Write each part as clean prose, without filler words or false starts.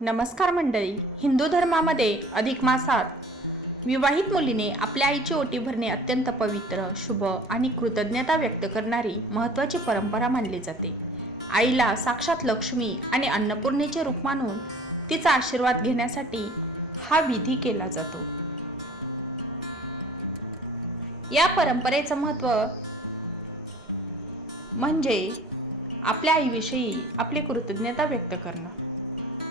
नमस्कार मंडळी. हिंदू धर्मामध्ये अधिक मासात विवाहित मुलीने आपल्या आईची ओटी भरणे अत्यंत पवित्र, शुभ आणि कृतज्ञता व्यक्त करणारी महत्त्वाची परंपरा मानली जाते. आईला साक्षात लक्ष्मी आणि अन्नपूर्णेचे रूप मानून तिचा आशीर्वाद घेण्यासाठी हा विधी केला जातो. या परंपरेचं महत्त्व म्हणजे आपल्या आईविषयी आपली कृतज्ञता व्यक्त करणं.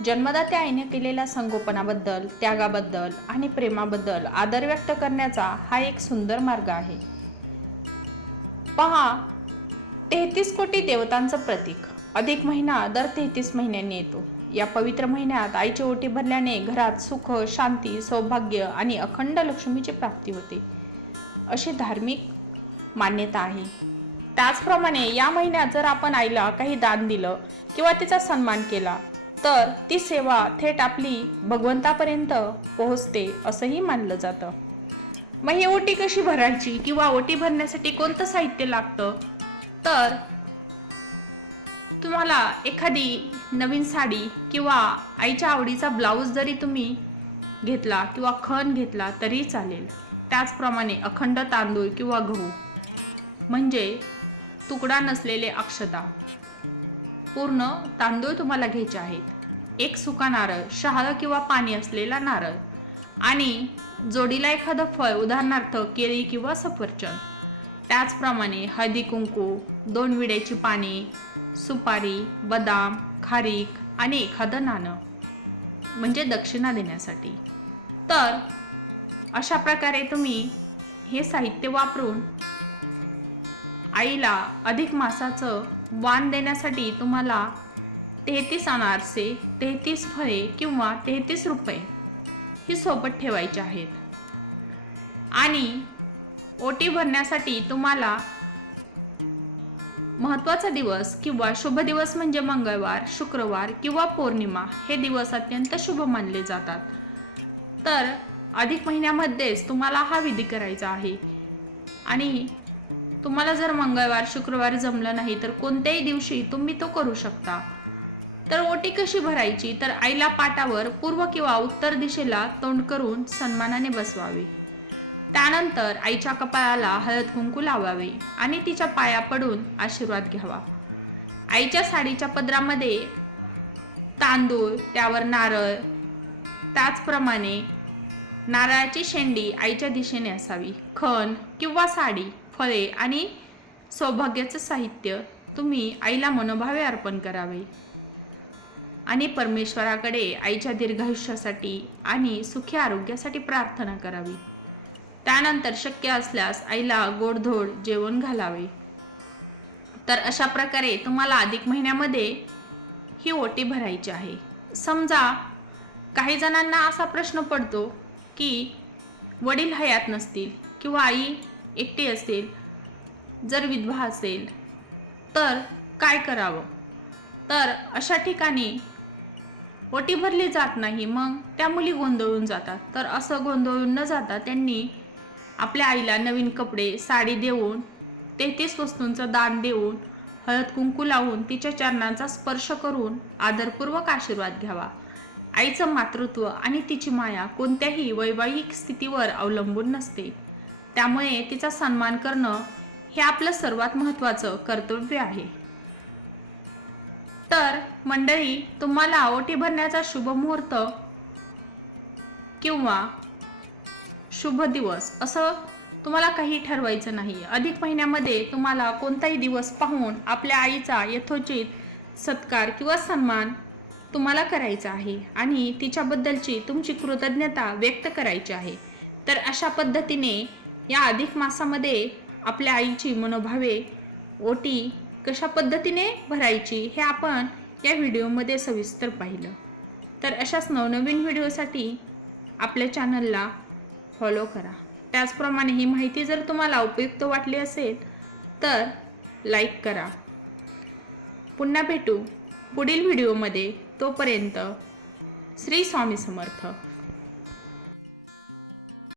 जन्मदात्या आईने केलेल्या संगोपनाबद्दल, त्यागाबद्दल आणि प्रेमाबद्दल आदर व्यक्त करण्याचा हा एक सुंदर मार्ग आहे. पहा, 33 कोटी देवतांचं प्रतीक. अधिक महिना दर 33 महिन्यांनी येतो. या पवित्र महिन्यात आईची ओटी भरल्याने घरात सुख, शांती, सौभाग्य आणि अखंड लक्ष्मीची प्राप्ती होते, अशी धार्मिक मान्यता आहे. त्याचप्रमाणे या महिन्यात जर आपण आईला काही दान दिलं किंवा तिचा सन्मान केला तर ती सेवा थेट आपली भगवंतापर्यंत पोहोचते असंही मानलं जातं. मग ही ओटी कशी भरायची किंवा ओटी भरण्यासाठी कोणतं साहित्य लागतं? तर तुम्हाला एखादी नवीन साडी किंवा आईच्या आवडीचा ब्लाऊज जरी तुम्ही घेतला किंवा खण घेतला तरी चालेल. त्याचप्रमाणे अखंड तांदूळ किंवा गहू म्हणजे तुकडा नसलेले अक्षता, पूर्ण तांदूळ तुम्हाला घ्यायचे आहेत. एक सुका नारळ, शहाळं किंवा पाणी असलेला नारळ आणि जोडीला एखादं फळ, उदाहरणार्थ केळी किंवा सफरचंद. त्याचप्रमाणे हळदी कुंकू, 2 विड्याची पाने, सुपारी, बदाम, खारीक आणि एखादं नाणं म्हणजे दक्षिणा देण्यासाठी. तर अशा प्रकारे तुम्ही हे साहित्य वापरून आईला अधिक मासाचं वाण देण्यासाठी तुम्हाला 33 अनारसे, 33 फळे किंवा 33 रुपये ही सोबत ठेवायचे आहेत. आणि ओटी भरण्यासाठी तुम्हाला महत्त्वाचा दिवस किंवा शुभ दिवस म्हणजे मंगळवार, शुक्रवार किंवा पौर्णिमा हे दिवस अत्यंत शुभ मानले जातात. तर अधिक महिन्यामध्येच तुम्हाला हा विधी करायचा आहे. आणि तुम्हाला जर मंगळवार, शुक्रवार जमलं नाही तर कोणत्याही दिवशी तुम्ही तो करू शकता. तर ओटी कशी भरायची? तर आईला पाटावर पूर्व किंवा उत्तर दिशेला तोंड करून सन्मानाने बसवावे. त्यानंतर आईच्या कपाळाला हळद कुंकू लावावे आणि तिच्या पाया पडून आशीर्वाद घ्यावा. आईच्या साडीच्या पदरामध्ये तांदूळ, त्यावर नारळ, त्याचप्रमाणे नारळाची शेंडी आईच्या दिशेने असावी. खण किंवा साडी, फळे आणि सौभाग्याचं साहित्य तुम्ही आईला मनोभावे अर्पण करावे आणि परमेश्वराकडे आईच्या दीर्घायुष्यासाठी आणि सुखी आरोग्यासाठी प्रार्थना करावी. त्यानंतर शक्य असल्यास आईला गोडधोड जेवण घालावे. तर अशा प्रकारे तुम्हाला अधिक महिन्यामध्ये ही ओटी भरायची आहे. समजा काही जणांना असा प्रश्न पडतो की वडील हयात नसतील किंवा आई एकटी असेल, जर विधवा असेल तर काय करावं? तर अशा ठिकाणी ओटी भरली जात नाही, मग त्या मुली गोंधळून जातात. तर असं गोंधळून न जाता त्यांनी आपल्या आईला नवीन कपडे, साडी देऊन, 33 वस्तूंचं दान देऊन, हळद कुंकू लावून तिच्या चरणांचा स्पर्श करून आदरपूर्वक आशीर्वाद घ्यावा. आईचं मातृत्व आणि तिची माया कोणत्याही वैवाहिक स्थितीवर अवलंबून नसते. त्यामुळे तिचा सन्मान करणं हे आपलं सर्वात महत्त्वाचं कर्तव्य आहे. तर मंडळी, तुम्हाला ओटी भरण्याचा शुभ मुहूर्त किंवा शुभ दिवस असं तुम्हाला काही ठरवायचं नाही. अधिक महिन्यामध्ये तुम्हाला कोणताही दिवस पाहून आपल्या आईचा यथोचित सत्कार किंवा सन्मान तुम्हाला करायचा आहे आणि तिच्याबद्दलची तुमची कृतज्ञता व्यक्त करायची आहे. तर अशा पद्धतीने या अधिक मासामध्ये आपल्या आईची मनोभावे ओटी कशा पद्धतीने भरायची हे आपण या व्हिडिओमध्ये सविस्तर पाहिलं. तर अशाच नवनवीन व्हिडिओसाठी आपल्या चॅनलला फॉलो करा. त्याचप्रमाणे ही माहिती जर तुम्हाला उपयुक्त वाटली असेल तर लाईक करा. पुन्हा भेटू पुढील व्हिडिओमध्ये. तोपर्यंत श्री स्वामी समर्थ.